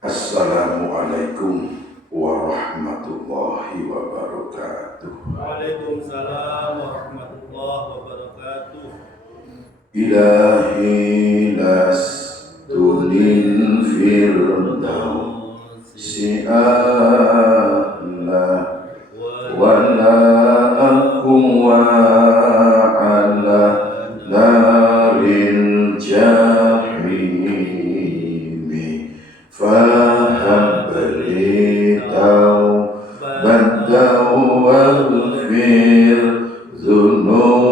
Assalamualaikum warahmatullahi wabarakatuh. Waalaikumsalam warahmatullahi wabarakatuh. Ilahi lastunil firdausi a'la wala aqwa ala naril jahimi fahabli taubatan waghfir dhunubi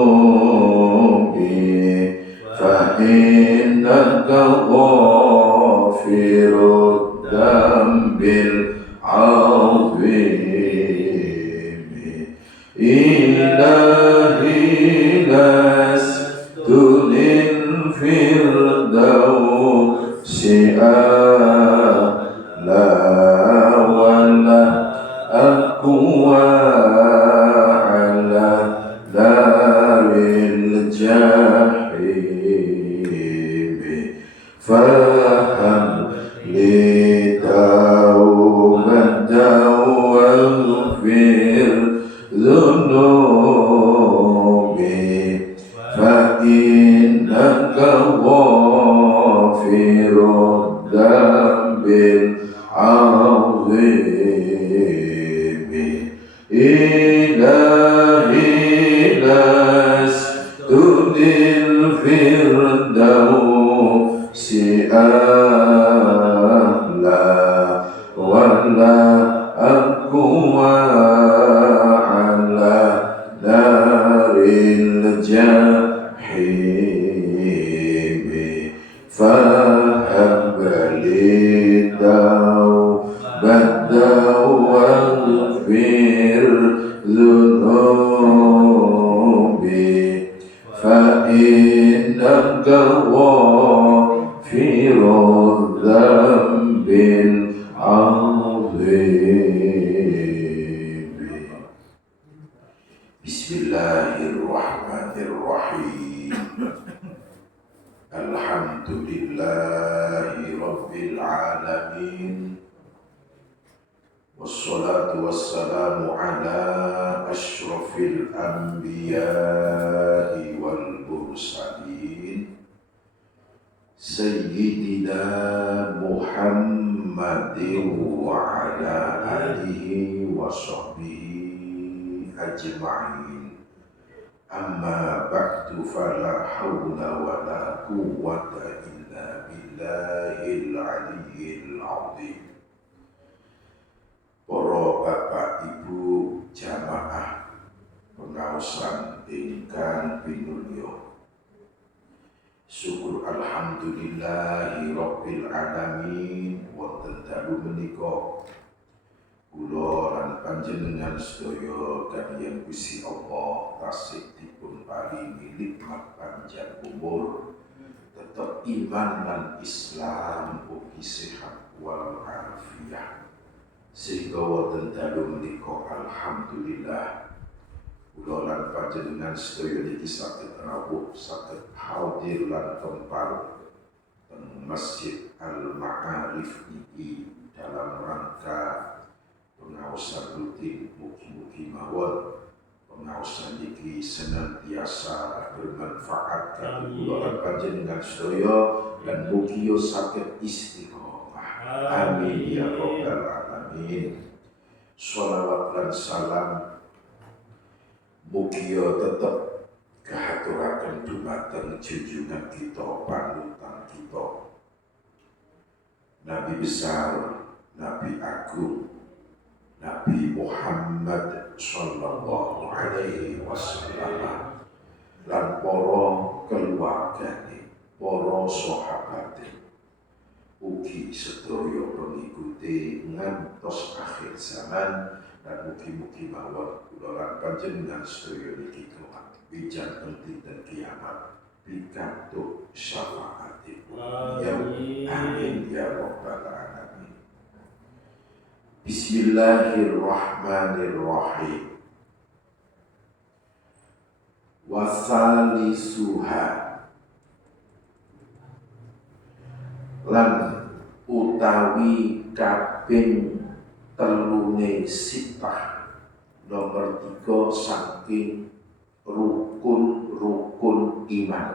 fa innaka ghafirud dambil azimi ilahi lastunil firdausi a'la wala aqwa ala daril jahimi faham li taubatan waghfir dhunubi fa innaka ghafirud dambil azimi ilahi lastunil firdausi a'la wala aqwa ala daril jahimi fahabli taubatan waghfir dhunubi fa innaka ghafirud dambil azimi. Bismillahirrahmanirrahim. Alhamdulillahi rabbil alamin. Wassalatu wassalamu ala ashrafil anbiya'i wal mursalin Sayyidina Muhammadin wa ala alihi wa sahbihi ajma'in. Amma ba'du fala hawla wa la quwwata illa billahil aliyyil azim. Para bapak ibu jamaah pengaosan ingkang pinulya, syukur alhamdulillahi rabbil alamin. Wonten dalu menika kula lan panjenengan sedaya kaliyan Gusti Allah tasih dipun paringi nikmat panjang umur, tetep iman lan Islam ugi sehat wal afiat, sehingga wonten dalu menika alhamdulillah kula lan panjenengan sedaya niki saged rawuh, saged hadir lan tempal teng Masjid Al-Ma'arif niki dalam rangka pengaosan rutin. Mugi-mugi mawon pengaosan niki senantiasa bermanfaat kangge kula lan panjenengan sedaya dan mugi saged istiqomah. Amin ya rabbal alamin. Sholawat dan salam mugi tetep kahaturaken dumateng junjungan kita, panutan kita, Nabi besar, Nabi agung, Nabi Muhammad sallallahu alaihi wasallam lan para keluargane, para sahabate, ugi sedaya pengikuti ngantos akhir zaman. Dan mugi-mugi mawon kula lan panjenengan sedaya niki kelak wijanten dinten kiamat pikantuk syafaatipun. Amin ya rabbal alamin. Bismillahirrahmanirrahim. Wasalisuha lan utawi kaping telune sitah nomor 3 saking rukun-rukun iman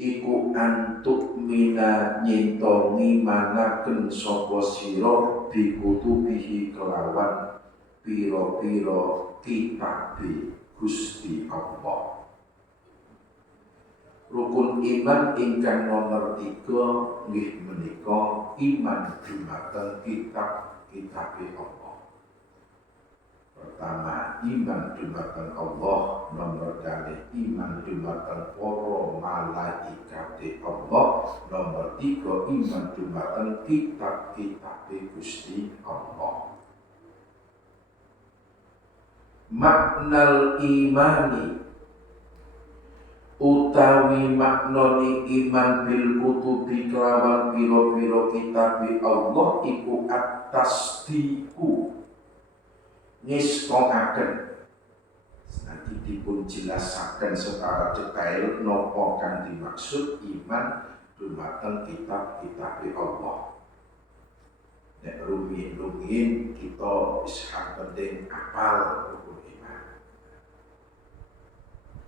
iku antuk mina nyintongi manaken sapa sira bikutubihi kelawan pira-pira kitabe Gusti Allah. Rukun iman ingkang nomor 3 nggih menika iman dumateng kitab-kitabe Allah. Pertama, iman dumateng Allah. Nomor kali iman dumateng para malaikat Allah. Nomor 3, iman dumateng kitab-kitab Gusti Allah. Maknal imani utawi maknani iman bil kutubi kelawan pira-pira kitab Allah iku at-tasdiqu ngestokaken. Nanti dipun jelasaken secara detail napa kang dimaksud iman dumateng kitab-kitab Allah. Nek rumiyin kita wis penting apal rukun iman.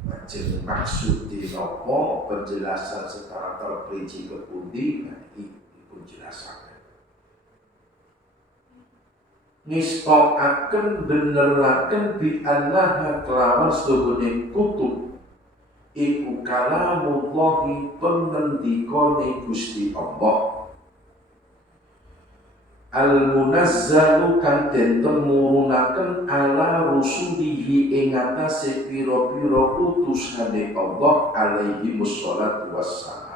Lajeng maksud napa penjelasan secara terperinci kepundi nanti dipun jelasaken. Nistokaken beneraken bi annaha kelawan sedune kutub iku kalamullahi pengendikane Gusti Allah al-munazzalu kang den temurunaken ala rusulihi ing atase pira-pira utusane Allah alaihi wassalatu wassalam.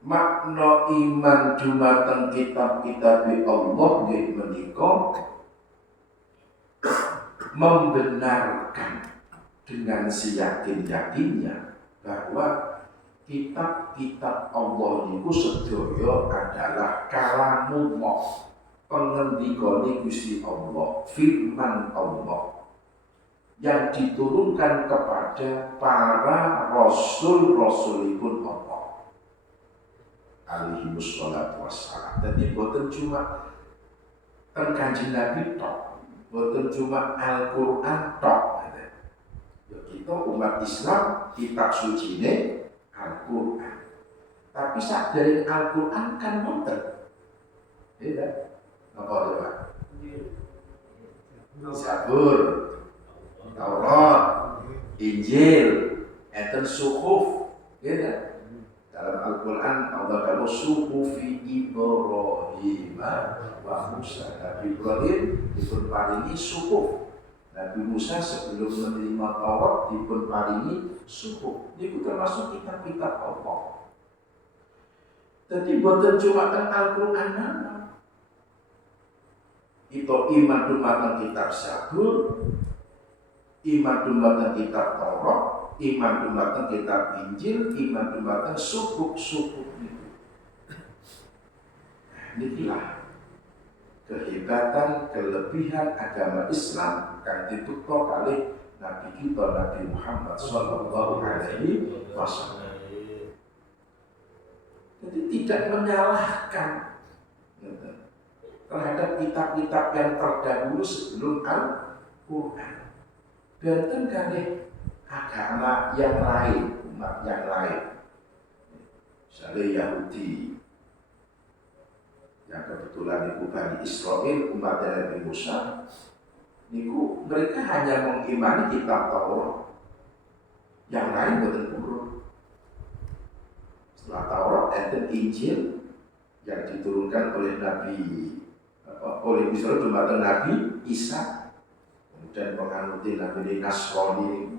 Makna iman dumateng kitab-kitab Allah nggih menika membenarkan dengan seyakin-yakinnya bahwa kitab-kitab Allah niku sedaya adalah kalamullah, pengendikane Gusti Allah, firman Allah yang diturunkan kepada para rasul-rasulipun Allah alaihi wassalatu wassalam. Dadi boten cuma ten Kanjeng Nabi tok, boten cuma Al-Qur'an tok. Ya kita umat Islam kitab sucine Al-Qur'an. Tapi sadari Al-Qur'an kan boten. Iya. Napa Pak? Zabur, Taurat, Injil, enten suhuf, ya. Dalam Al-Quran Allah kalau suhufi Ibrahim wa Musa. Nabi Ibrahim dipun paringi suhuf. Nabi Musa sebelum menerima Taurat dipun paringi suhuf. Ini termasuk kitab-kitab Allah. Jadi boten cuma teng Al-Quran nana. Itu iman dumateng kitab Zabur, iman dumateng kitab Taurat, iman dumateng kitab Injil, iman dumateng suhuf-suhuf itu. Inilah kehebatan, kelebihan agama Islam yang dibuktikan oleh Nabi kita Nabi Muhammad Sallallahu Alaihi Wasallam. Jadi tidak menyalahkan terhadap kitab-kitab yang terdahulu sebelum Al-Quran. Benten kali agama yang lain, umat yang lain, misalnya Yahudi, yang kebetulan itu Bani Israel, umat Nabi Musa, niku mereka hanya mengimani kitab Taurat, yang lain boten purun. Setelah Taurat, enten Injil yang diturunkan oleh Israel dumateng Nabi Isa, kemudian penganuti Nabi Nasrani.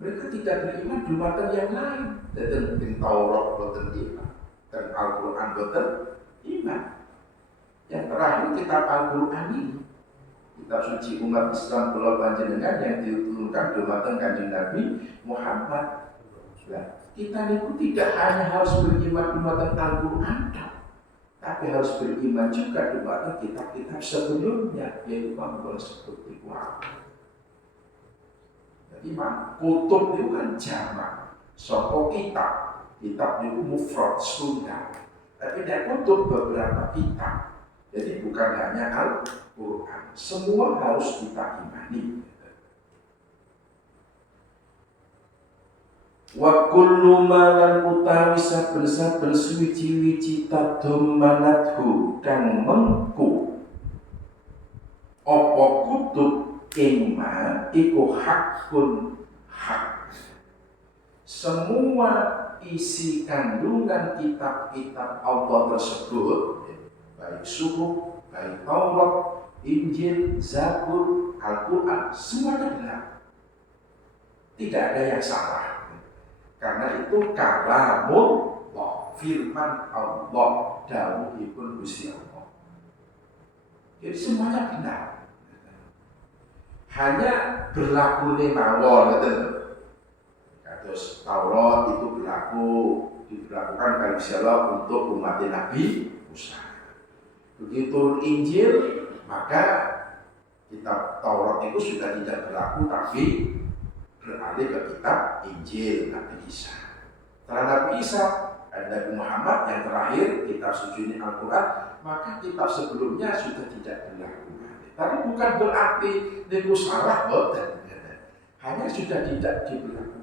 Mereka tidak beriman dumateng yang lain. Dan Taurat boten iman, dan Al-Quran boten iman. Yang terakhir kitab Al-Quran ini, kitab suci umat Islam kula panjenengan yang diturunkan dumateng Kanjeng Nabi Muhammad. Kita itu tidak hanya harus beriman dumateng Al-Quran, tapi harus beriman juga dumateng kitab-kitab sebelumnya, yaitu Al-Quran seperti Quran. Jadi kutub itu kan jamak, Soko kitab itu mufrad setunggal. Tapi dia kutub beberapa kitab. Jadi bukan hanya Al-Quran. Semua harus kita imani. Wa kullu malan utawi saben-saben suwiji-wiji tadommanathu kang mengku apa kutub ima iku hakun hak. Semua isi kandungan kitab-kitab Allah tersebut, baik Suhuf, baik Taurat, Injil, Zabur, Al-Quran, semuanya benar. Tidak ada yang salah. Karena itu kalamullah, firman Allah, dawuhipun Gusti Allah. Jadi semuanya benar. Hanya berlaku mawon, betul. Terus Taurat itu diberlakukan kali Allah untuk umat Nabi Musa. Begitu Injil, maka kitab Taurat itu sudah tidak berlaku, tapi beralih ke kitab Injil Nabi Isa. Setelah Nabi Isa, ada Nabi Muhammad yang terakhir, kitab suci ini Al-Quran, maka kitab sebelumnya sudah tidak berlaku. Tapi bukan berarti itu salah, betul. Hanya sudah tidak diberlakukan.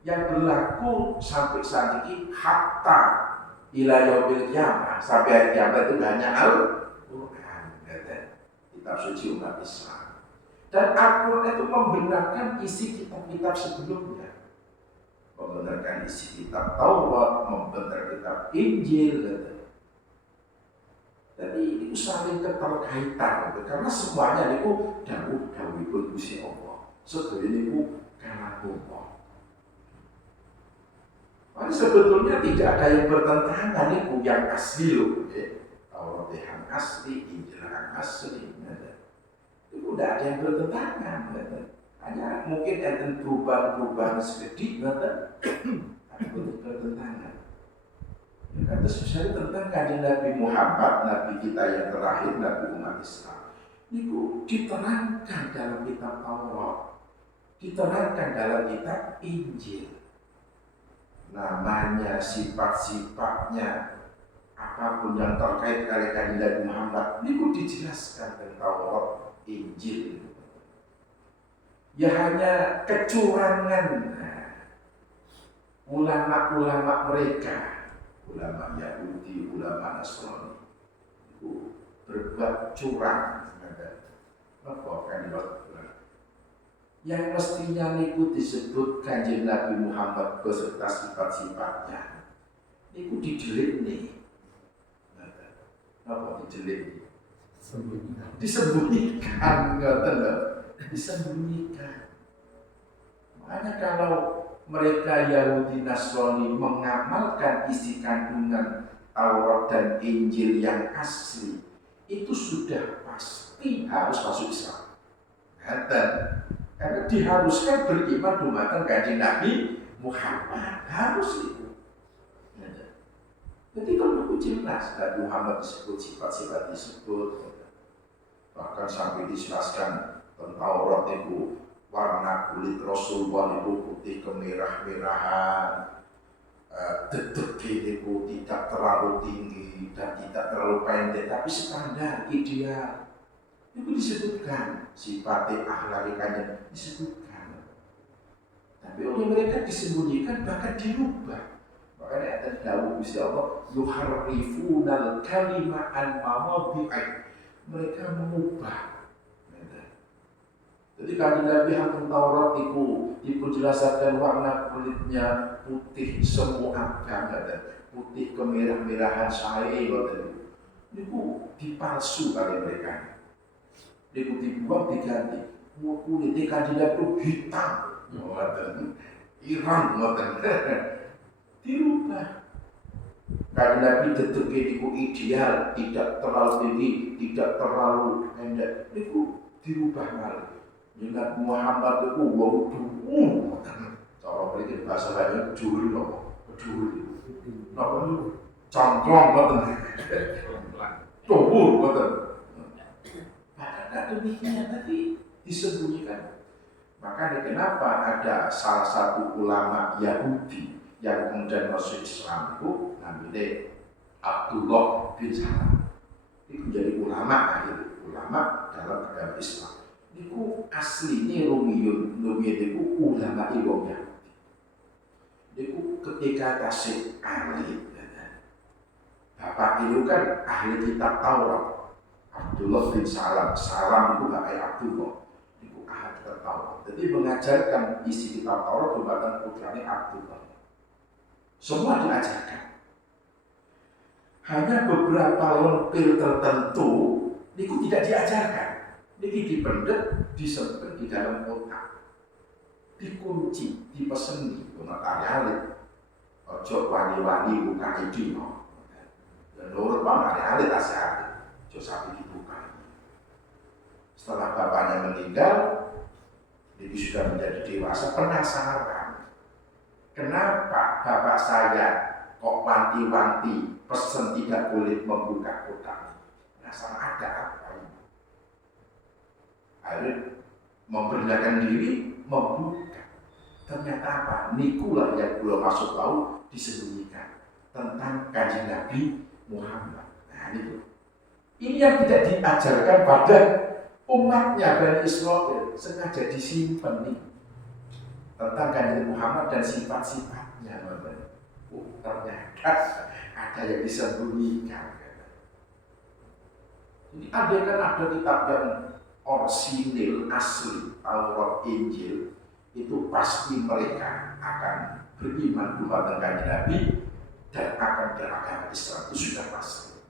Yang berlaku sampai saat ini hatta ila yaumil qiyamah, sampai hari kiamat itu hanya Al-Quran, kitab suci umat Islam. Dan Al-Quran itu membenarkan isi kitab-kitab sebelumnya, membenarkan isi kitab Taurat, membenarkan kitab Injil. Jadi itu saling keterkaitan, karena semuanya itu dawuh Gusti Allah. Sedaya itu kalamullah. Sebetulnya tidak ada yang bertentangan, itu yang asli loh. Taurat yang asli, Injil yang asli. Itu tidak ada yang bertentangan. Hanya mungkin ada perubahan-perubahan sedikit, tapi itu bertentangan. Kata misalnya tentang kanjeng Nabi Muhammad, Nabi kita yang terakhir, Nabi umat Islam. Itu diterangkan dalam kitab Taurat, diterangkan dalam kitab Injil. Namanya, sifat-sifatnya, apapun yang terkait dengan kanjeng Nabi Muhammad, itu dijelaskan dalam Taurat, Injil. Ya hanya kecurangan ulama-ulama mereka, ulama Yahudi, ulama Nasrani, itu berbuat curang. Yang mestinya niku disebut kanjeng Nabi Muhammad beserta sifat-sifatnya, niku didelik nih. Apa didelik? Disembunyikan, disembunyikan. Makanya kalau mereka Yahudi Nasrani mengamalkan isi kandungan Taurat dan Injil yang asli, itu sudah pasti harus masuk Islam. Karena diharuskan beriman dumateng kanjeng Nabi Muhammad, harus itu. Jadi kalau itu jelas, Nabi Muhammad disebut, sifat-sifat disebut, bahkan sampai dijelaskan tentang Taurat itu warna kulit Rasulullah itu putih kemerah-merahan, detik itu tidak terlalu tinggi dan tidak terlalu pendek, tapi standar ideal. Itu disebutkan, sifatnya akhlaknya disebutkan. Tapi oleh mereka disembunyikan, bahkan dirubah. Makanya ada dawuh Gusti Allah, yuharrifunal kalima an mawadhi'i. Mereka mengubah. Jadi kanjeng Nabi hakim Taurat itu dipenjelasan warna kulitnya putih semu abang, putih kemerah-merahan sae, itu dipalsu kali mereka. Itu dibuang diganti, kulitnya kanjeng Nabi itu hitam, irang, dirubah. Kanjeng Nabi detik itu ideal, tidak terlalu tinggi, tidak terlalu pendek, itu dirubah malah. Ingat Muhammad itu wong dulu, cara beri bahasa lain dulu loh, dulu, apa itu cangklong betul, tubuh betul. Padahal demikian tadi disembunyikan. Makanya kenapa ada salah satu ulama Yahudi yang kemudian masuk Islam itu namanya Abdullah bin Salam. Itu menjadi ulama dalam agama Islam. Itu aslinya Rumiyun itu ulama wong Yahudi. Itu ketika kasih ahli, bapak itu kan ahli kitab Taurat. Abdullah bin Salam itu nggak kayak Abdullah. Jadi mengajarkan isi kitab Taurat bukan putranya Abdullah. Semua diajarkan. Hanya beberapa lentil tertentu itu tidak diajarkan. Ini dipendek, disimpan di dalam kotak, dikunci, dipeseni, penotarialit. Ojo wani-wani buka itu, dan menurut penotarialit asal, ojo sampai dibuka. Setelah bapaknya meninggal, dia sudah menjadi dewasa, penasaran. Kenapa bapak saya kok wanti-wanti pesen tidak boleh membuka kotak? Penasaran ada apa ini? Akhirnya memberanikan diri membuka. Ternyata apa? Nikulah yang belum masuk tahu disembunyikan tentang Kanjeng Nabi Muhammad. Nah ini yang tidak diajarkan pada umatnya Bani Israel, sengaja disimpan nih tentang Kanjeng Muhammad dan sifat-sifatnya. Ternyata ada yang disembunyikan. Jadi ada kitab yang orsinil asli Taurat Injil, itu pasti mereka akan beriman kepada Kanjeng Nabi dan akan beragama Islam, itu sudah pasti.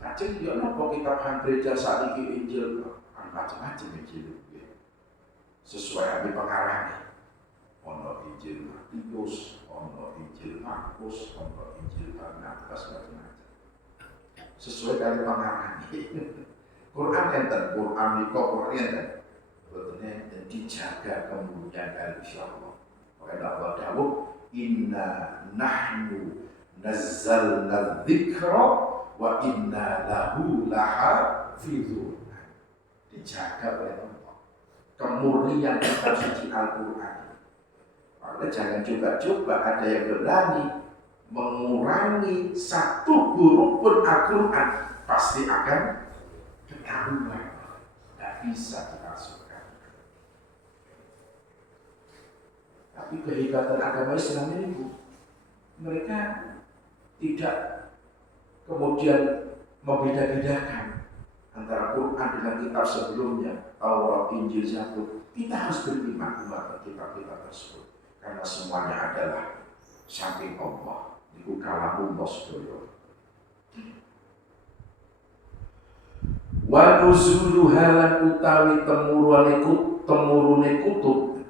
Lajeng yo napa kitab Gereja saat ini Injil macam-macam Injil sesuai dengan pengarangnya. Ono Injil Matius, ono Injil Markus, ono Injil Barnabas, macam-macam. Sesuai dengan pengarangnya. Quran enten, Quran niko Quran enten. Betulnya dijaga kemudian insyaallah. Oleh Allah dawuh, inna nahnu nazzalna dzikra wa inna lahu lahafizun. Dijaga oleh Allah kemurnian kitab suci Al-Quran. Maka jangan coba-coba ada yang berani mengurangi satu huruf pun Al-Quran, pasti akan ketahuan, tidak bisa dimasukkan. Tapi kehebatan agama Islam ini, mereka tidak kemudian membeda-bedakan antara Quran dengan kitab sebelumnya, Taurat, Injil, Zabur. Kita harus beriman kepada kitab-kitab tersebut karena semuanya adalah saking Allah. Iku kalamullah sedaya. Wa nuzulu halan utawi temurune kutub,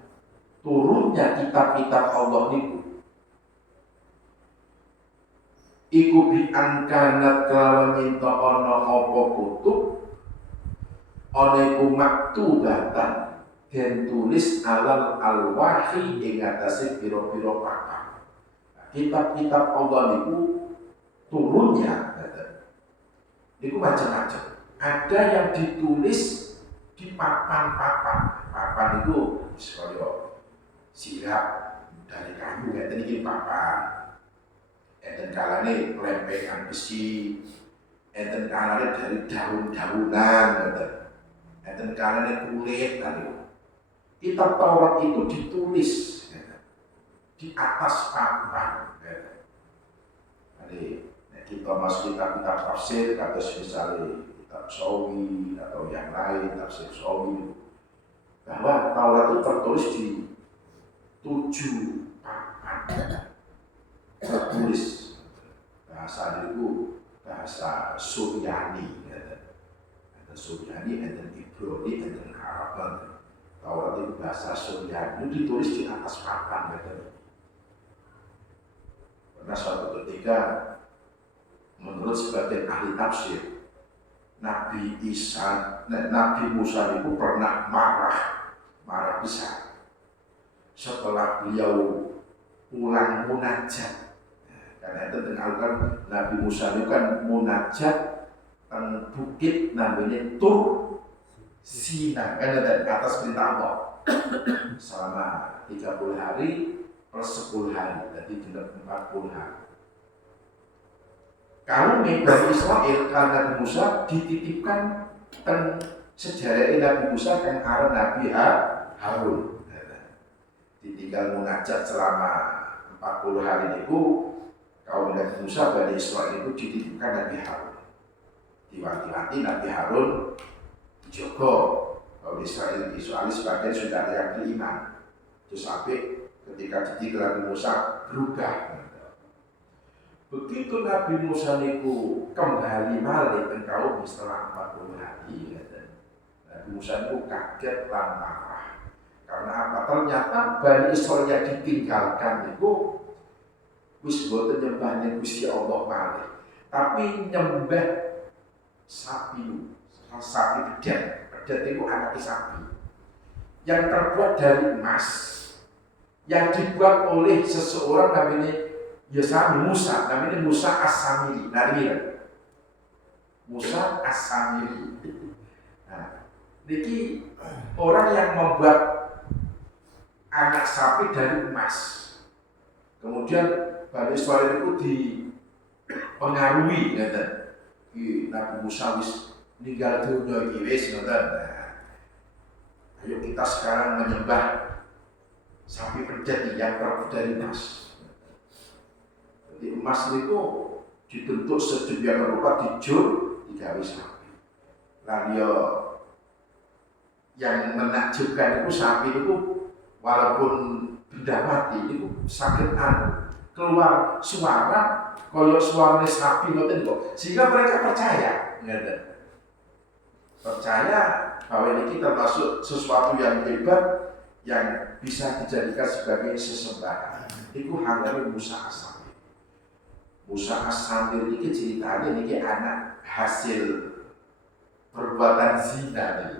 turunnya kitab-kitab Allah niku iku biangkanat kelawan minta ana apa kutub ana iku maktubatan den tulis alal alwahi ing atase pira-pira papan. Kitab-kitab Allah niku turunnya niku macam-macam. Ada yang ditulis di papan-papan. Papan itu misalnya sirap dari kayu, ngeten iki papan. Enten kalane lempengan besi, enten kalane dari daun-daunan, enten kalane kulit tadi. Kitab Taurat itu ditulis di atas papan. Jadi kita masuk kitab-kitab tafsir, kata misalnya kitab Sawi atau yang lain, tafsir Sawi, bahwa Taurat itu tertulis di 7 papan. Tertulis bahasa itu bahasa Suryani, ada Suryani, ada Ibrani, ada Araban. Taurat itu bahasa Suryani, itu ditulis di atas papan. Karena suatu ketika, menurut sebagian ahli tafsir, Nabi Musa itu pernah marah besar setelah beliau ulang munajat. Karena itu terkenalkan Nabi Musa itu kan munajat bukit namanya Tur zina kan ada atas perintah Allah selama 30 hari plus 10 hari, jadi genap 40 hari. Kalau Bani Israel karena Nabi Musa dititipkan teng sejarah Nabi Musa kan aran Nabi Harun. Ditinggal munajat selama 40 hari itu kaum Nabi Musa Bani Israel itu dititipkan Nabi Harun. Diwanti-wanti Nabi Harun dijogo kaum Israel sebagai saudara yang beriman. Terus sampai ketika ditinggal Nabi Musa berubah. Begitu Nabi Musa niku kembali malih teng kaum setelah 40 hari, Nabi Musa niku kaget lan marah. Karena apa? Ternyata Bani Israel yang ditinggalkan itu wis boten nyembahnya Gusti Allah malih, tapi nyembah sapi pedet. Pedet itu anak sapi yang terbuat dari emas, yang dibuat oleh seseorang namanya Musa, namanya Musa As-Samiri. Musa As-Samiri. Nah, niki orang yang membuat anak sapi dari emas. Kemudian Bani Israel itu dipengaruhi, ngeten. Nabi Musa wis ninggal dunya iki wis ngoten. Ayo kita sekarang menyembah sapi pedet yang terbuat dari emas. Jadi emas itu dibentuk sedemikian rupa dijur digawe sapi. Lalu yang menakjubkan itu sapi itu walaupun benda mati itu sakit keluar suara koyo suaranya sapi ngoten kok, sehingga mereka percaya, percaya bahwa ini termasuk sesuatu yang hebat yang bisa dijadikan sebagai sesembahan. Itu hanya Musa As-Samiri. Musa As-Samiri ini ceritanya ini anak hasil perbuatan zina nih.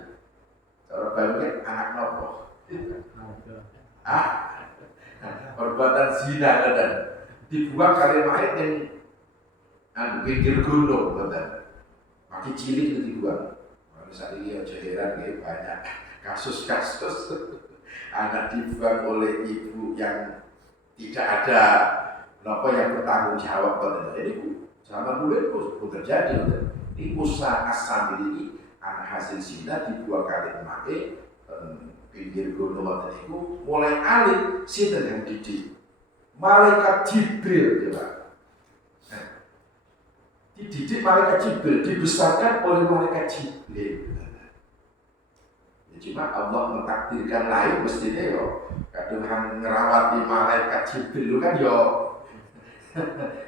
Kalau balik anak nopo, perbuatan zina dan dibuang kali mayat yang pinggir gunung, makin cilik itu dibuang. Misalnya ini aja heran banyak kasus-kasus anak dibuang oleh ibu yang tidak ada nopo yang bertanggung jawab pada ini zaman dulu itu pun terjadi. Di Musa As-Samiri ini anak hasil zina dibuang kali mayat pinggir gunung itu mulai alih sinten yang didik malaikat Jibril ya Pak. Dididik malaikat Jibril, dibesarkan oleh malaikat Jibril. Ya, cuma Allah mentakdirkan lain mestinya yo kadang ngerawati malaikat Jibril kan yo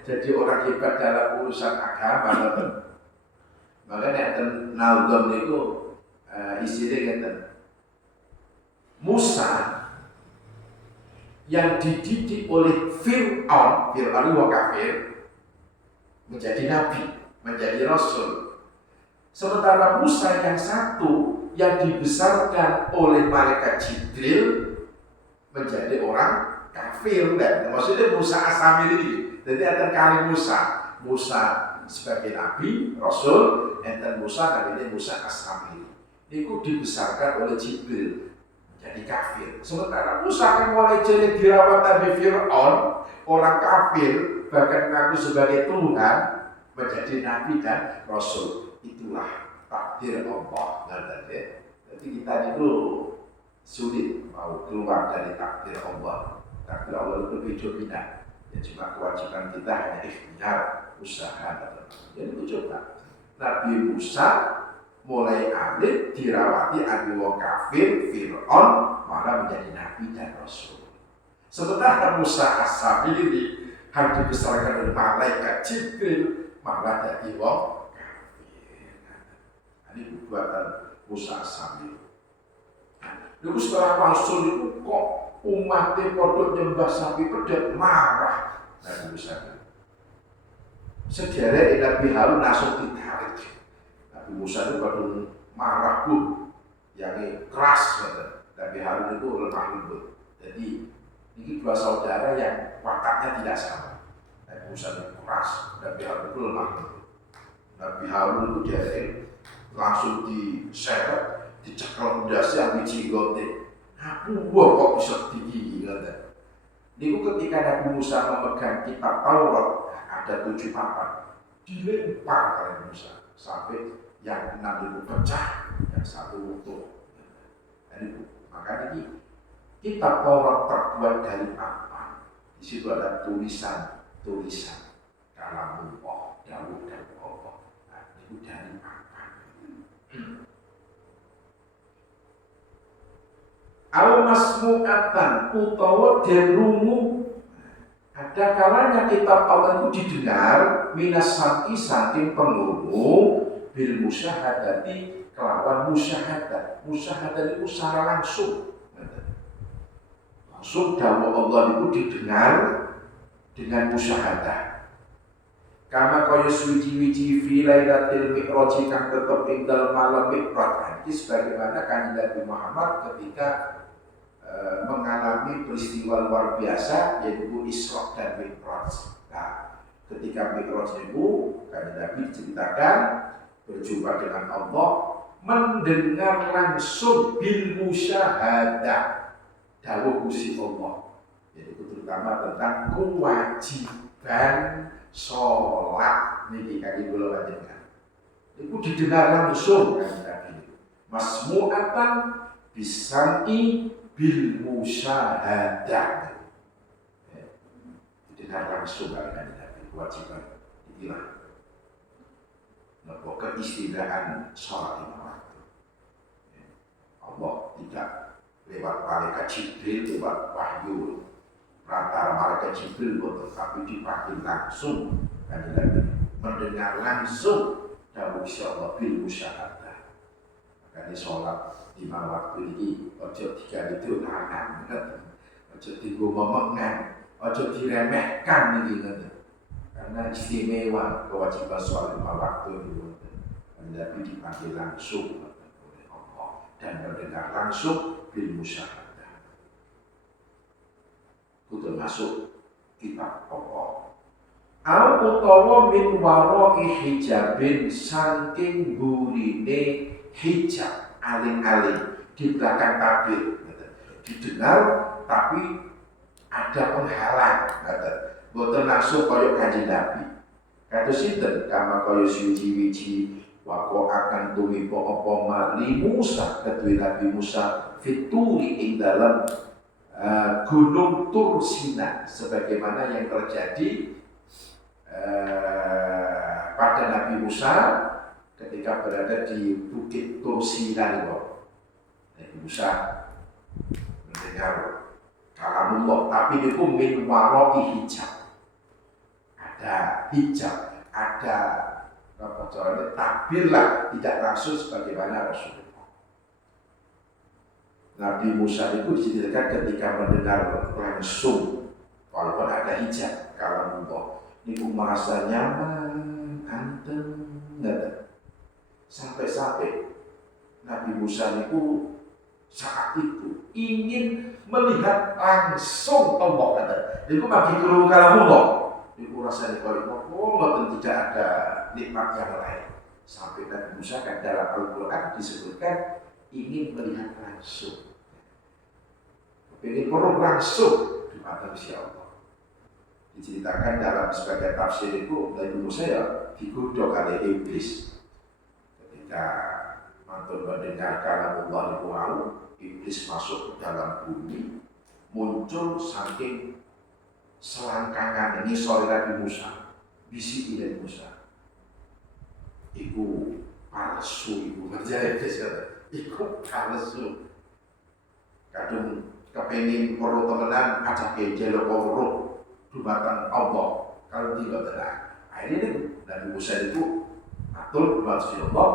jadi orang hebat dalam urusan agama. Makanya Naudom itu isinya ngeten. Musa yang dididik oleh Fir'aun wa kafir menjadi nabi, menjadi rasul. Sementara Musa yang satu yang dibesarkan oleh malaikat Jibril menjadi orang kafir. Dan maksudnya Musa As-Samiri ini. Jadi ada kali Musa sebagai nabi, rasul, dan Musa namanya Musa As-Samiri. Itu dibesarkan oleh Jibril jadi kafir. Sementara Musa kan mulai jadi dirawat Nabi Fir'aun, orang kafir, bahkan mengaku sebagai Tuhan, menjadi nabi dan rasul. Itulah takdir Allah. Jadi kita itu sulit mau keluar dari takdir Allah. Takdir Allah itu lebih dominan. Ya cuma kewajiban kita hanya ikhtiar, usaha. Jadi itu coba. Nabi Musa mulai alif dirawati abi wong kafir Fir'aun malah menjadi nabi dan rasul. Sementara Musa As-Samiri yang dibesarkan oleh malaikat Jibril malah jadi wong kafir. Ini perbuatan Musa As-Samiri. Lalu setelah rasul itu kok umatnya podok nyembah sapi pedet marah Nabi Musa. Sejarah Nabi Harun langsung ditarik. Nabi Musa itu baru marah yang keras. Nabi Harun itu lemah lembut. Jadi ini dua saudara yang wataknya tidak sama. Nabi Musa itu keras, Nabi Harun itu lemah lembut. Nabi Harun itu jadi langsung diseret, dicekel ndase ambek jenggote. Aku kok bisa tinggi ngoten. Niku ketika Nabi Musa memegang kitab Taurat ada 7 papan dilempar oleh Musa sampai yang 6 itu pecah, yang 1 runtuh. Maka ini kitab Taurat terbuat dari papan. Di situ ada tulisan kalamullah, dawuh dari Allah. Nah, itu dari papan. Au masmu'atan utawa derungu. Ada kalanya kitab Allah itu didengar minas sam'i saking pengungu bil musyahadati kelawan musyahadat. Musyahadat itu secara langsung. Langsung dawuh Allah itu didengar dengan musyahadah. Kama kaya suci-wici fi lailatul mi'raj kang tetep ing dalem malam mi'raj. Iki sebagaimana kanjeng Nabi Muhammad ketika mengalami peristiwa luar biasa yaitu Isra dan Mi'raj. Nah, ketika Mi'raj itu kanjeng Nabi diceritakan berjumpa dengan Allah, mendengar langsung bil musyahadah dawuh Gusti Allah, yaitu terutama tentang kewajiban sholat niki kanjeng kula panjenengan. Itu didengar langsung kanjeng Nabi. Masmu'atan bisam'i bil musyahadah. Didengar langsung kanjeng Nabi, kewajiban inilah. Napa keistimewaannya sholat lima waktu. Allah tidak lewat malaikat Jibril, lewat wahyu perantara malaikat Jibril, tetapi dipanggil langsung kanjeng Nabi, mendengar langsung dawuh Allah bil musyahadah. Makanya sholat 5 waktu ini ojo diganti tunangan, ojo dienggo memengan, ojo diremehkan ini, karena istimewa kewajiban sholat 5 waktu itu. Nabi dipanggil langsung oleh Allah dan mendengar langsung bil musyahadah. Itu termasuk kitab Allah. Au utawa min wara'i hijabin saking burine hijab aling-aling di belakang tabir, didengar tapi ada penghalang, boten langsung kaya kanjeng Nabi. Kados sinten kama kaya suci-wici wako akan tumipo apa mali Musa kedue Nabi Musa fituri ing dalam gunung Tur Sina, sebagaimana yang terjadi pada Nabi Musa ketika berada di bukit Tur Sina. Nabi Musa mendengar kalamullah, tapi itu min waroi hijab. Ada hijab, ada takbir lah, tidak langsung sebagaimana Rasulullah. Nabi Musa itu diceritakan ketika mendengar langsung, walaupun ada hijab kalamullah, itu merasa nyaman, anteng, sampai-sampai Nabi Musa itu saat itu ingin melihat langsung Allah. Itu bagi guru kalamullah. Itu rasanya kalau Allah tidak ada nikmat yang lain. Sampai Nabi Musa kan dalam Al-Quran disebutkan ingin melihat langsung, ingin perlu langsung di mata Allah. Diceritakan dalam sebagian tafsir itu Nabi Musa ya digodok oleh iblis. Ketika mantul mendengar kalamullah itu mau, iblis masuk ke dalam bumi, muncul saking selangkangan ini sore Nabi Musa, bisi Nabi Musa. Iku palsu, iku berjaya iku palsu. Kadung kepengin perlu temenan, ada kejelo roh dumateng Allah. Kalau tidak tenang, akhirnya Nabi Musa itu atur kepada Allah.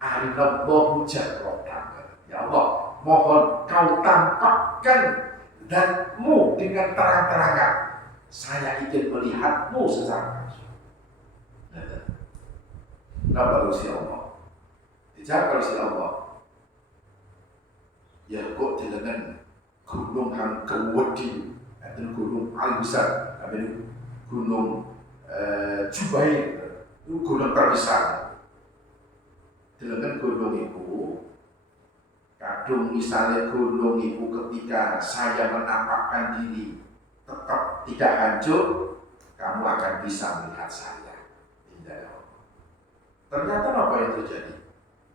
Arinallahu jahratan. Ya Allah, mohon kau tampakkan zatmu dengan terang-terangan. Saya ingin melihatmu secara langsung. Kenapa Gusti Allah? Dijawab Gusti Allah. Ya kok dengan gunung yang kewedi, itu gunung paling besar, gunung Jubair, itu gunung terbesar. Delengen gunung iku, kadung misalnya gunung iku ketika saya menampakkan diri tetap tidak hancur, kamu akan bisa melihat saya. Ternyata apa yang terjadi?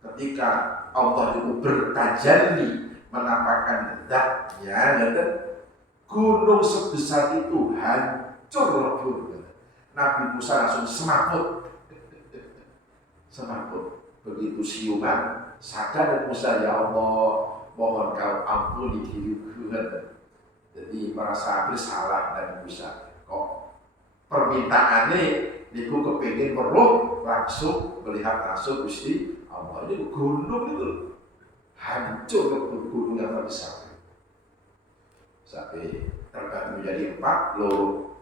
Ketika Allah itu bertajalli menampakkan zatnya, gunung sebesar itu hancur lebur. Nabi Musa langsung semaput. Begitu siuman, sadar Musa, ya Allah, mohon kau ampuni diriku. Jadi merasa bersalah Nabi Musa. Kok permintaannya niku kepingin perlu langsung melihat langsung Gusti Allah. Ini gunung itu hancur lebur, gunung yang terbesar. Sampai terbagi menjadi 4, loro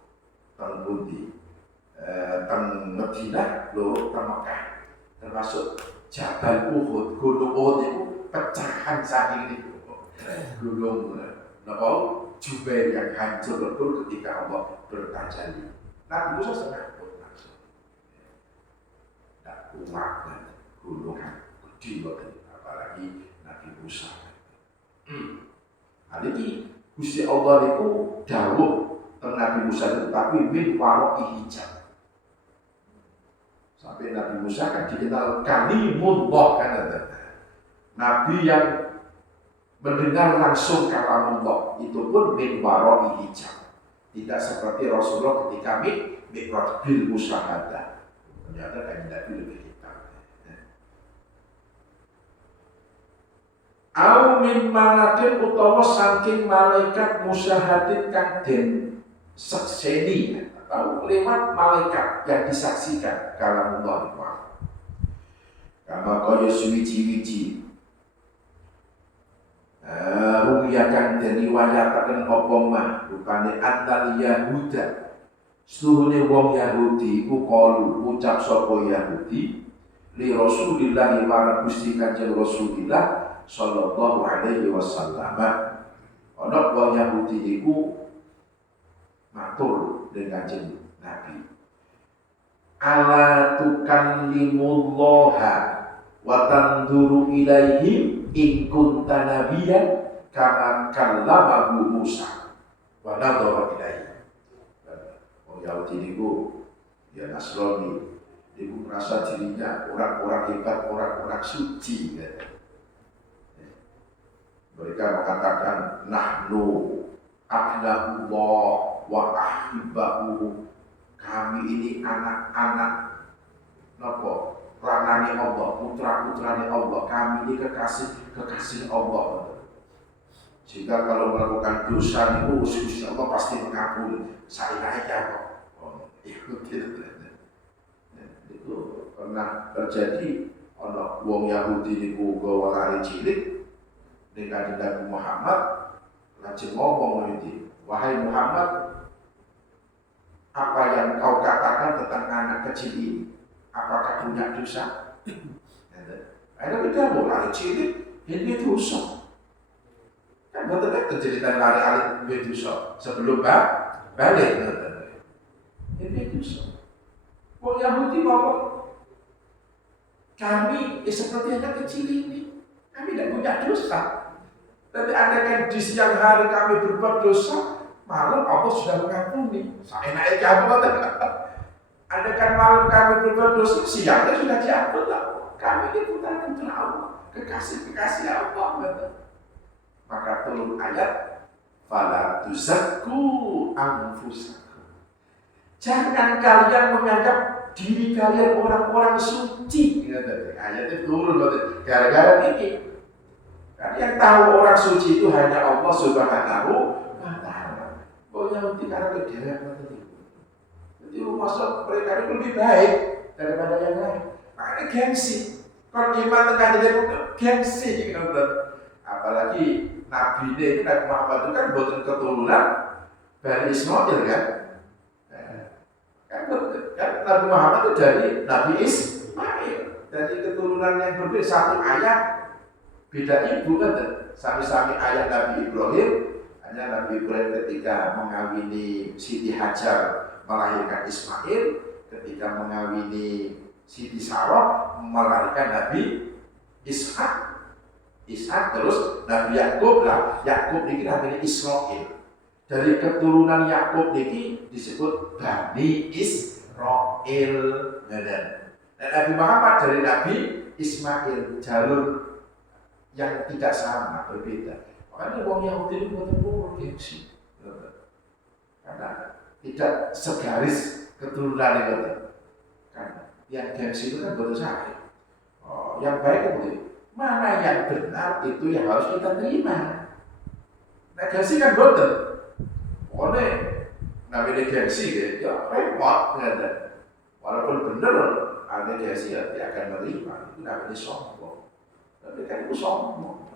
teng pundi, teng Madinah, loro teng Mekah. Termasuk Jabal Uhud, gunung Uhud itu pecahan saking itu. Gunung napa Jubair yang hancur lebur ketika Allah bertajalli. Nabi Musa senaput langsung. Tak kuat gunung gede banget, apalagi Nabi Musa. Hal ini Gusti Allah itu dawuh teng Nabi Musa itu, tapi min waro'i hijab. Sampai Nabi Musa kan dikenal kalimullah kan, Nabi yang mendengar langsung kalamullah, itu pun min waro'i hijab. Tidak seperti Rasulullah ketika mi'raj bil musyahadah. Ternyata kan Nabi lebih hitam. Au min malakin utawa saking malaikat musyahadin kang den sekseni, atau lewat malaikat yang disaksikan kalamullah itu. Kama kaya suwiji-wiji ruya kang den riwayataken apa mah rupane antal Yahuda, seluruhnya wong Yahudi iku kalu ucap sapa Yahudi li Rasulillah marang Gusti Kanjeng Rasulillah sallallahu alaihi wasallam. Ana wong Yahudi iku matur dengan Kanjeng Nabi, ala tukallimullaha wa tanduru ilaihim in kunta nabiyyan kama kallamahu Musa wa nadhara ilaihi. Wong Yahudi niku ya Nasrani, niku merasa dirinya orang-orang hebat, orang-orang suci ya. Mereka mengatakan nahnu abna'ullah wa ahibbahu, kami ini anak-anak napa lanane Allah, putra-putrane Allah, kami ini kekasih Allah. Sehingga kalau melakukan dosa itu Gusti Allah pasti mengampuni. Saya aja kok. Itu pernah terjadi. Ana wong Yahudi niku gawa lari cilik dengan Nabi Muhammad, lajeng ngomong ini, wahai Muhammad, apa yang kau katakan tentang anak kecil ini? Apakah punya dosa? Ada beda loh, lari cilik ini dosa. Kan betul cerita lari alit dosa sebelum balik. Ini dosa. Wong Yahudi ngomong, kami seperti anak kecil ini, kami tidak punya dosa. Tapi andaikan di siang hari kami berbuat dosa, malam Allah sudah mengampuni. Seenaknya kamu andaikan malam kami berbuat dosa, siangnya sudah diampun lah. Kami ini putra-putra Allah, kekasih-kekasih Allah. Maka turun ayat, fala tuzakku anfusakum. Jangan kalian menganggap diri kalian orang-orang suci. Ayatnya turun gara-gara ini. Karena yang tahu orang suci itu hanya Allah Subhanahu wa ta'ala. Pokoknya nanti karena kedelek nanti. Jadi maksud mereka itu lebih baik daripada yang lain. Makanya gengsi. Kalau iman tengah jadi gengsi gitu. Apalagi Nabi ini, Nabi Muhammad itu kan buatan keturunan dari Ismail kan. Kan Nabi Muhammad itu dari Nabi Ismail. Dari keturunan yang berbeda, satu ayat beda ibu kan, sami-sami ayat Nabi Ibrahim. Hanya Nabi Ibrahim ketika mengawini Siti Hajar melahirkan Ismail, ketika mengawini Siti Sarah melahirkan Nabi Ishak terus Nabi Yakub lah. Yakub ini namanya Israil. Dari keturunan Yakub ini disebut Bani Israil. Dan Nabi Muhammad dari Nabi Ismail, jalur yang tidak sama, berbeda. Makanya orang Yahudi itu betul-betul gengsi, karena tidak segaris keturunan itu. Kan yang gengsi itu kan betul saya. Yang baik itu mana yang benar itu yang harus kita terima. Nah gengsi kan betul. Oleh namanya gengsi ya repot nggak. Walaupun benar ada gengsi ya dia akan menerima. Itu namanya sombong. Tapi kan itu sombong.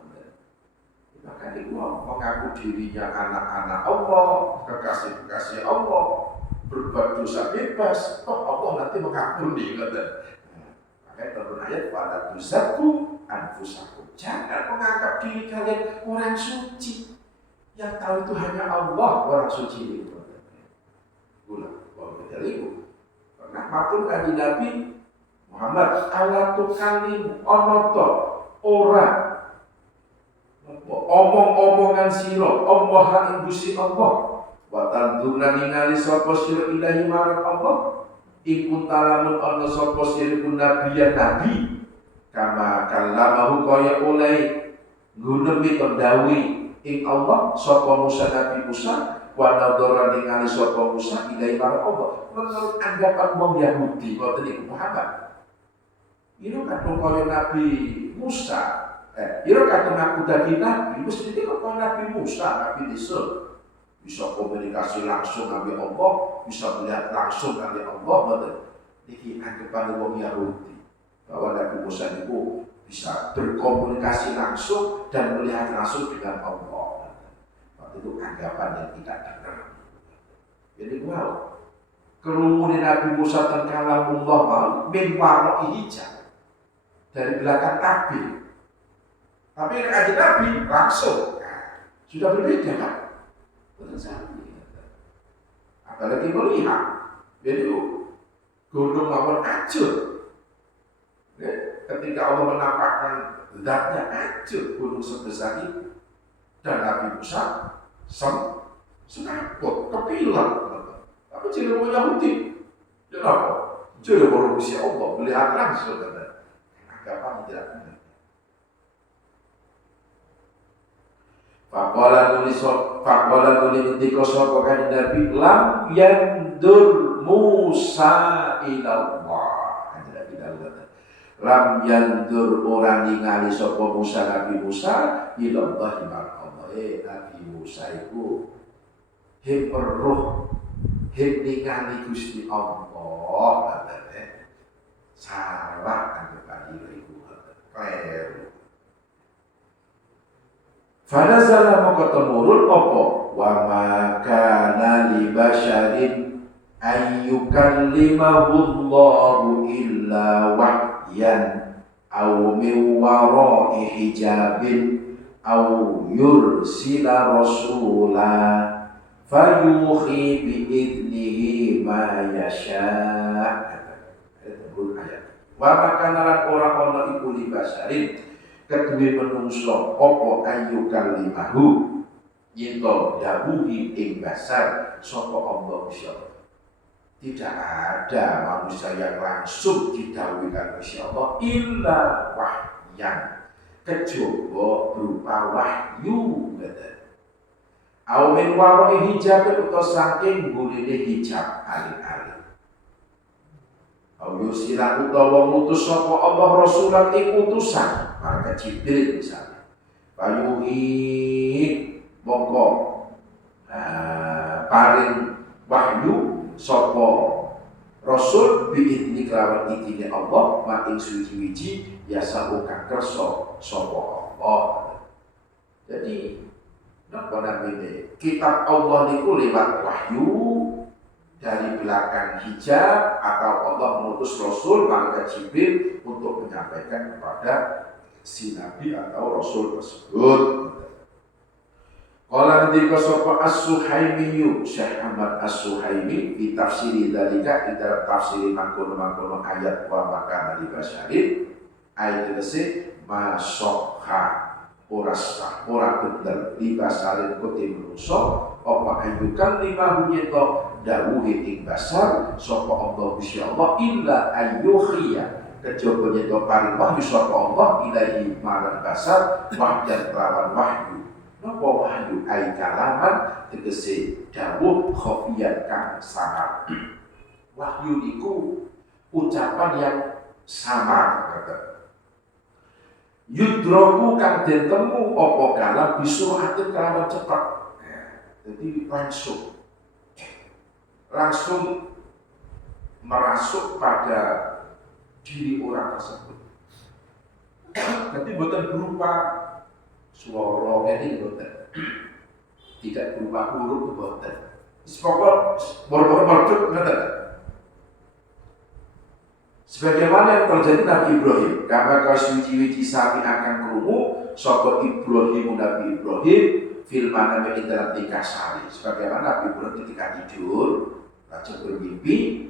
Bahkan itu mengaku dirinya anak-anak Allah, kekasih-kekasih Allah, berbuat dosa bebas, toh Allah nanti mengampuni. Makanya turun ayat pada dosaku anfusakum. Jangan menganggap diri kalian orang suci. Yang tahu itu hanya Allah, orang suci itu. Ulang, dari itu. Pernah matur kanjeng Nabi Muhammad ala tukalim onoto orang omong-omongan sira Allah ing Gusti Allah wa tandurna ningali sapa sira ilahi marang Allah ing kuntalamun ana sapa sira nabiyan nabi kama kallamahu kaya oleh gunemi kondawi ing Allah sapa Musa Nabi Musa wa nadhara ningali sapa Musa ilahi marang Allah menurut anggapan wong Yahudi boten iku Muhammad ini kadung kaya Nabi Musa. Ira kadang aku dadi nabi, mesti kok Nabi Musa, Nabi Isa. Bisa komunikasi langsung dengan Allah, bisa melihat langsung dengan Allah, betul. Niki anggapan wong Yahudi bahwa Nabi Musa itu bisa berkomunikasi langsung dan melihat langsung dengan Allah. Waktu itu anggapan yang tidak benar. Jadi wow, kerumunan Nabi Musa dan kalamullah min wara'i hijab dari belakang tabir. Tapi yang ada Nabi langsung sudah berbeda kan? Betul sekali. Apalagi melihat, jadi gunung maupun acur. Ketika Allah menampakkan zatnya acur gunung sebesar itu, dan Nabi Musa senakut, kepilang. Tapi jadi orang Yahudi, kenapa? Jadi orang Rusia Allah melihat langsung. Agama tidak benar. Faqala tuli ngendika sapa kanjeng Nabi lam yandur Musa ila Allah. Kanjeng Nabi dawuh. Lam yandur ora ningali sapa Musa Nabi Musa ila Allah marang Allah. Nabi Musa iku peruh ningali Gusti Allah. Salah anggapan iku. Kleru. Fanazala maka temurun apa wa ma kana li basyarin ayyukallimahu Allahu illa wahyan aw min wara'i hijabin aw yursila rasula fayuhi bi idnihi ma yasha. Wa ma kana lan ora ana iku li basyarin kedua menungso opo ayu kalimahu yito dawuhi ing basar sapa Allah Gusti. Tidak ada manusia yang langsung didhawuhi Gusti Allah illa wahyan kejaba berupa wahyu ngeten. Au min wara'i hijab utawa saking gurine hijab alih-alih. Au yusila utawa mutus sapa Allah rasulan ing utusan maka Jibril misalnya payuhi mongko paring wahyu sapa rasul biidni kelawan idine Allah making suci-wiji biasa kang kersa sapa Allah. Jadi napa namine kitab Allah niku lewat wahyu dari belakang hijab atau Allah mengutus Rasul malaikat Jibril untuk menyampaikan kepada si Nabi atau Rasul tersebut. Qala ngendika sapa As-Suhaimi Syekh Ahmad As-Suhaimi di tafsiri dalika di dalam tafsir mangkono ayat wa maka nabi basyarin ayat ini masokha ora sah ora bener dibasarin kuti manusa apa ayyukan lima hunyeto dawuhe ing basar sapa Allah Gusti Allah illa ayyuhiya kejaba nyeto paring wahyu sapa Allah ilahi marang basar wahyan lawan wahyu napa wahyu ai kalaman tegese dawuh khafiyan kang samar wahyu iku ucapan yang samar kata yudroku kang den temu apa kalam bisuratin kelawan cepat jadi langsung merasuk pada diri orang tersebut. Jadi bukan berupa suara ini bukan, tidak berupa huruf bukan. Pokok bor-bor bukan. Sebagaimana yang terjadi Nabi Ibrahim, karena kau suci-suci sami akan kerumu, sokor Ibrahim Nabi Ibrahim, filmana dalam tingkah sari. Sebagaimana Nabi Ibrahim ketika tidur, raja bermimpi,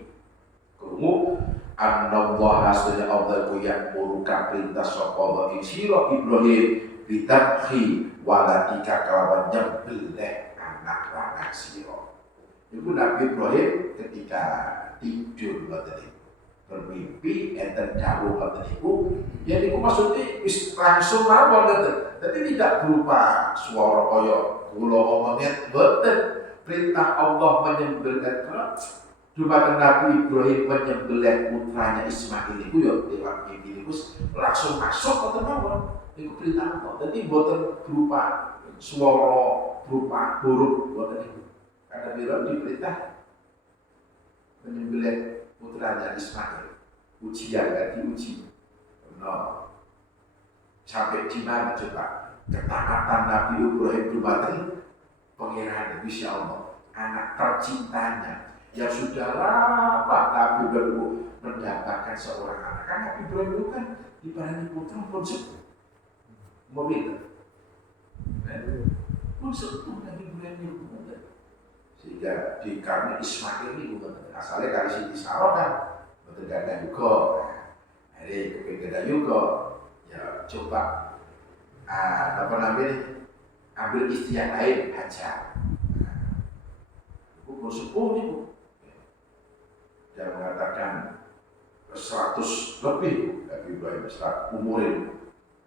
kerumu. An-Allah aslinya Allah yang murukan perintah sopolo insiro Ibrahim bitabhi walatika kelawan nyembelih anak lanang siro. Itu Nabi Ibrahim ketika tidur bermimpi enten dawuh ngoten niku ya niku maksudnya langsung mawon ngoten. Jadi tidak berupa suara kaya kula ngomongnya mboten. Perintah Allah menyembelih Dumateng Nabi Ibrahim menyembelih putranya Ismail itu ya lewat mimpi itu langsung masuk ke mawon. Itu perintah Allah. Jadi boten berupa suara berupa huruf boten itu. Karena Ibrahim diperintah menyembelih putranya Ismail. Ujian kan diuji. No. Sampai di mana coba ketaatan Nabi Ibrahim dumateng pangeran Gusti Allah, anak tercintanya. Yang sudah lama Nabi Ibrahim mendapatkan seorang anak. Karena Nabi Ibrahim itu kan diparingi putra pun sepuh. Mobil. Pun sepuh Nabi Ibrahim itu. Sehingga di karena Ismail ini asalnya dari Siti Sarah kan betul ganda juga. Jadi kepingin juga. Ya coba apa namanya ambil istri yang lain aja. Pun sepuh itu. Yang mengatakan 100 lebih Nabi Ibrahim umurin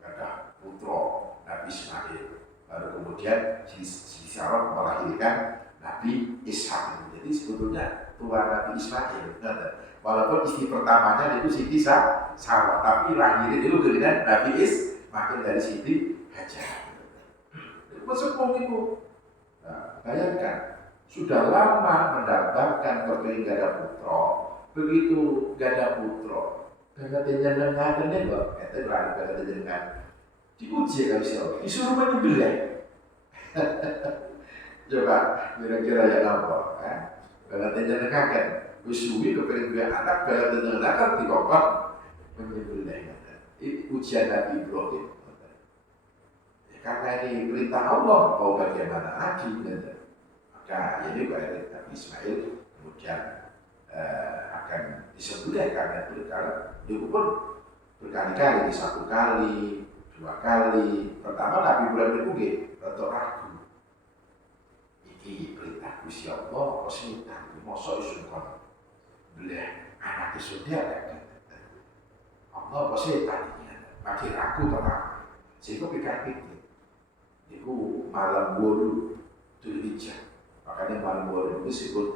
ada putra Nabi Ismail lalu kemudian Siti Sarah melahirkan Nabi Ishak. Jadi sebetulnya tua Nabi Ismail walaupun istri pertamanya itu Siti Sarah tapi lahirnya itu dengan Nabi Ismail dari Siti Hajar. Itu sepuh itu. Nah, bayangkan sudah lama mendapatkan kepingin gak ada putra, begitu gak ada putra, gak jenengan ini kok, kata berani gak jenengan, diuji kalau siapa, disuruh menyembelih. Coba kira-kira ya apa? Gak jenengan kan, wisuwi kepingin dua anak, gak jenengan kan dikokok menyembelih. Itu ujian Nabi Ibrahim. Karena ini perintah Allah, mau bagaimana lagi? Nah, ini berarti Nabi Ismail kemudian akan disembelih karena itu pun berkali-kali, 1 kali, 2 kali. Pertama Nabi Ibrahim itu atau ragu. Iki perintah Gusti Allah, kositan, mosok isun kon beleh anak saudara. Allah kositan ini, makin ragu terang. Sehingga pikir-pikir, itu malam bolu Dzulhijjah. Makanya malam bulan itu disebut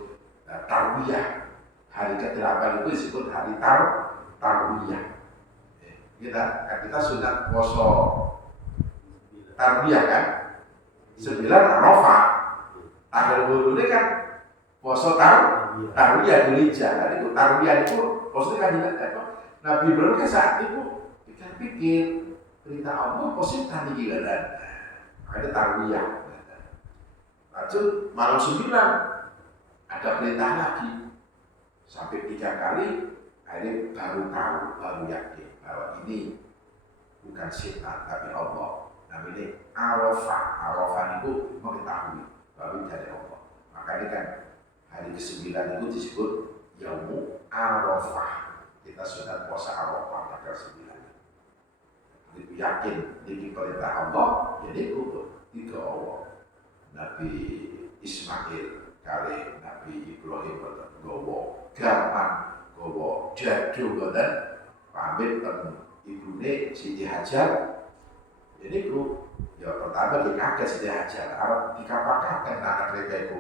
tarwiyah. Hari ke-8 itu disebut hari tarwiyah. Kita sudah poso tarwiyah kan 9 Arafah. Tanggal 20 ini kan poso tarwiyah Dzulhijjah. Jadi itu tarwiyah itu maksudnya kan Nabi Ibrahim kan saat itu pikir-pikir perintah Allah positif tadi gila. Makanya tarwiyah. Lalu malam 9 ada perintah lagi sampai 3 kali, akhirnya baru yakin bahwa ini bukan setan tapi Allah. Namanya Arafah. Arafah itu mengetahui bahwa dari Allah. Makanya kan hari ke-9 itu disebut Yaumu Arafah. Kita sudah puasa Arafah tanggal 9. itu yakin ini perintah Allah, jadi itu tiga Allah. Nabi Ismail kali Nabi Ibrahim gowo gampang gowo jadu dan pamit temu ibune Siti Hajar. Jadi itu ya pertama dikaget Siti Hajar arep dikapakan anak mereka itu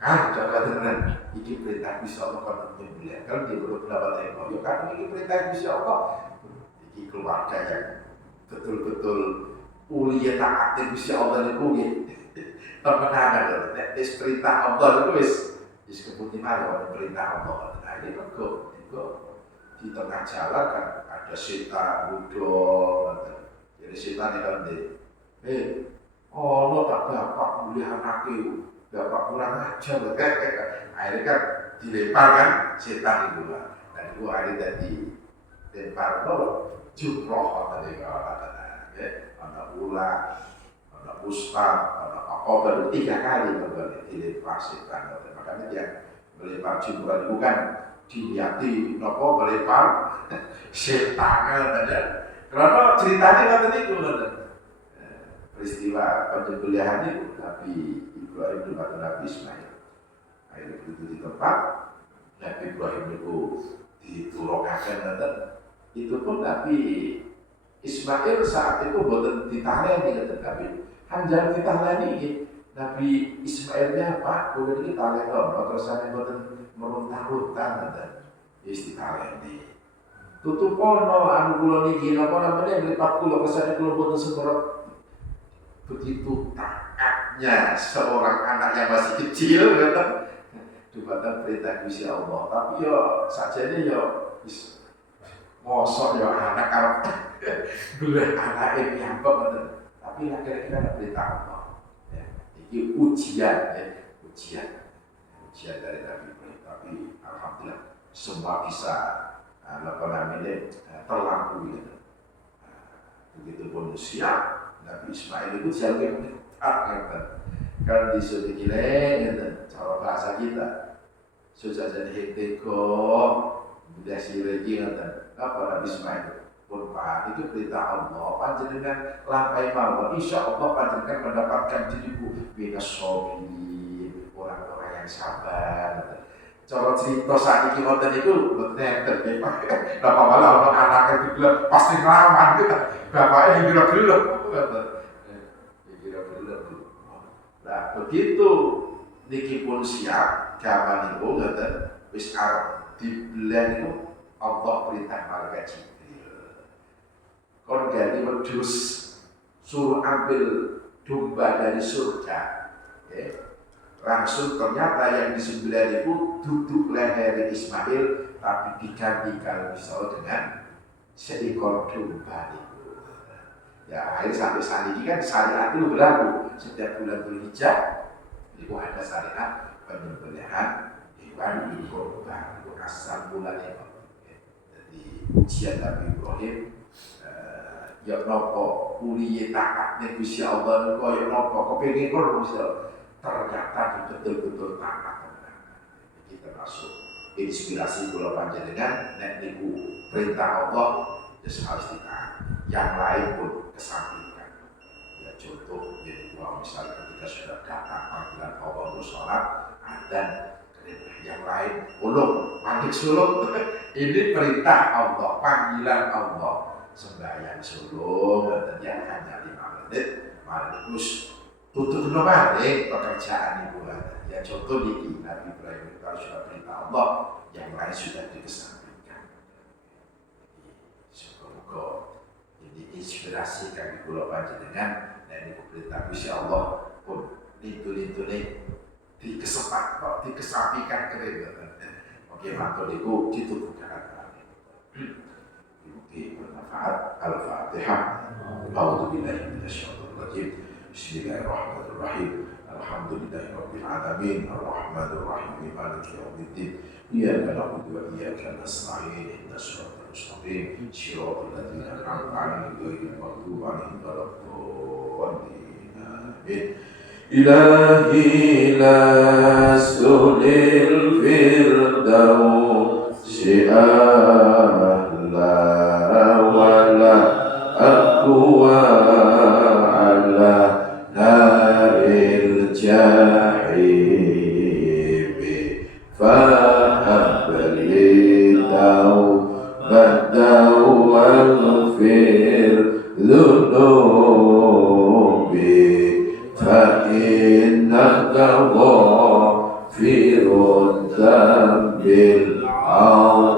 coba tenan iki perintah Gusti Allah kan nyembelih kan di beberapa teko ya kan iki perintah Gusti Allah iki keluarga yang betul-betul ulia taat Gusti Allah niku nggih temenan lho nek wis perintah Allah niku wis keputi mawon perintah Allah. Nah ini kok di tengah jalan kan ada setan budok jadi setan kan oh lo tak dapat beli anakku dapat kurang ajar akhirnya kan dilempar kan setan itu lah dan itu akhirnya jadi lempar lo jumroh tadi kalau kata anak ular anak ustaz anak apa baru 3 kali dilempar setan makanya dia melempar jumroh itu kan diniati nopo melempar setan aja karena ceritanya kan itu peristiwa penyembelihan itu Nabi Ibrahim dengan Nabi Ismail. Akhirnya begitu di tempat Nabi Ibrahim itu diturokakan itu pun Nabi Ismail saat itu boten ditaleni tapi hanjar ditaleni Nabi Ismailnya apa? Bukan ini taleni terus saya boten meruntah-runtah ditaleni. Tutup pono anu kula niki napa namanya mripat kula kesane kula boten semprot begitu taatnya seorang anak yang masih kecil kata dibatan perintah Gusti Allah tapi yo sajane yo wis mosok yo anak arep golek anake piyambak ngoten tapi kira-kira ada perintah Allah ya iki ujian dari Nabi Ibrahim tapi alhamdulillah semua bisa apa namanya terlampui begitu pun siap Nabi Ismail itu siapa yang kan disuruh gile cara bahasa kita susah jadi hektico udah siregi apa Nabi Ismail pun pak itu perintah Allah panjenengan lampai mawon insya Allah panjenengan mendapatkan diriku minas sobi orang-orang yang sabar. Cara cerita saat ini ngoten itu bener bapak malah orang anaknya dibilang pasti ngelawan kita bapaknya dikira-kira nah begitu niki pun siap zaman itu ngoten wis arep dibelah itu Allah perintah malaikat Jibril kon ganti wedhus suruh ambil domba dari surga langsung ternyata yang disembelih itu duduk leher Ismail tapi diganti kalau misalnya dengan seekor domba itu. Ya akhirnya sampai saat ini kan syariat itu berlaku setiap bulan Dzulhijjah itu ada syariat penyembelihan hewan kurban itu asal mulanya. Jadi ujian Nabi Ibrahim ya nopo uliye taat Gusti Allah niku ya nopo kepengin kok ternyata betul-betul taat. Kita termasuk inspirasi kula panjenengan nek niku perintah Allah wis harus ditaat. Yang lain pun kesampingkan. Ya contoh jadi misalnya ketika sudah datang panggilan Allah untuk sholat dan yang lain ulung, mandik sulung ini perintah Allah, panggilan Allah sembahyang sulung dan ternyata hanya 5 menit malikus tutup kembali pekerjaan ibu ya contoh niki Nabi Ibrahim itu sudah perintah Allah yang lain sudah dikesampingkan. Semoga ini inspirasi kami kula panjenengan dan ini perintah Gusti Allah pun itu dikesampingkan keren. Oke mantul itu ditutup karena ini bermanfaat. Al-Fatihah. A'udzubillahi minasyaitonir rajim. Bismillahirrahmanirrahim. Alhamdulillahirabbil alamin. Arrahmanir rahim. Maliki yaumiddin. Iyyaka na'budu wa iyyaka nasta'in. Ihdinas siratal mustaqim. Shiratal ladzina an'amta 'alaihim ghairil maghdubi 'alaihim waladdallin. Amin. Ilahi lastunil firdausi a'la wa la aku واغفر ذنوبي فإنك غافر الذنب العظيم